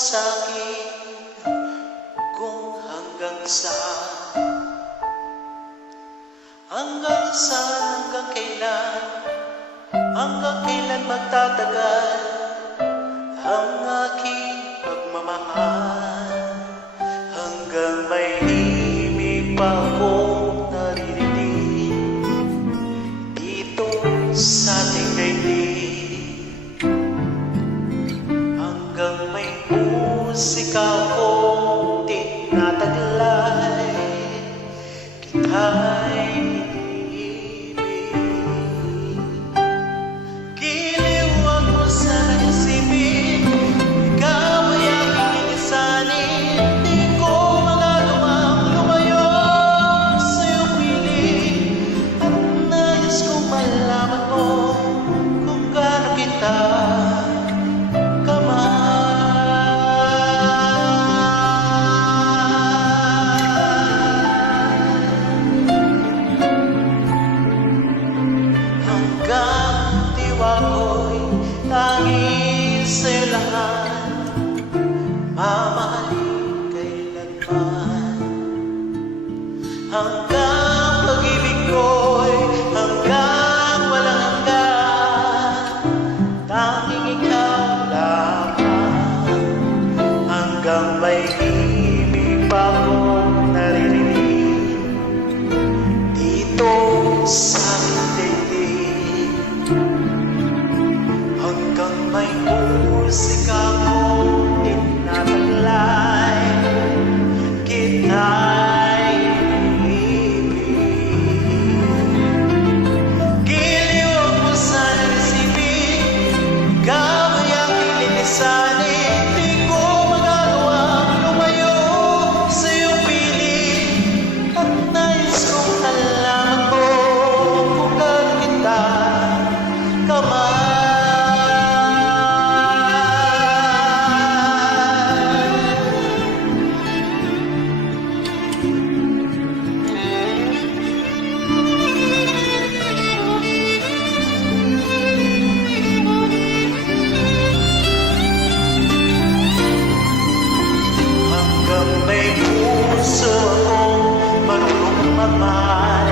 sa'kin kung hanggang saan, hanggang kailan magtatagal ang aking pagmamahal, hanggang may himig pa akong naririnig dito sa ating daigdig, hanggang may musika akong tinataglay, kita'y tanging sa'yo lahat, mamahalin kailanman. Hanggang pag-ibig ko'y hanggang walang hanggan, tanging ikaw lamang. Hanggang may himig pa akong naririnig dito sa aking daigdig, hanggang may musika akong tinataglay, kita'y iniibig. Giliw ako sana'y isipin, ikaw ay aking linisanin, di ko magagawang lumayo sa iyong piling, at nais kong alaman mo kung gaano kita kamahal. Puso akong marunong magmahal,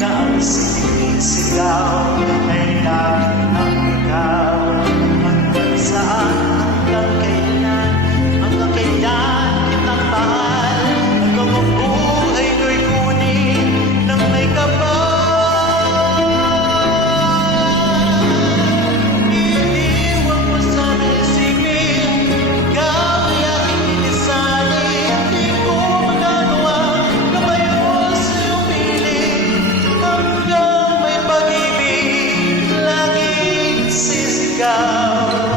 na ang sinisigaw ay lagi ang ikaw. Hanggang saan, hanggang kailan kitang mahal, hanggang ang buhay ko'y kunin ng may kapal. Iniwan mo sana isipin, ikaw ay aking linisanin, hanggang may pag-ibig laging sisigaw.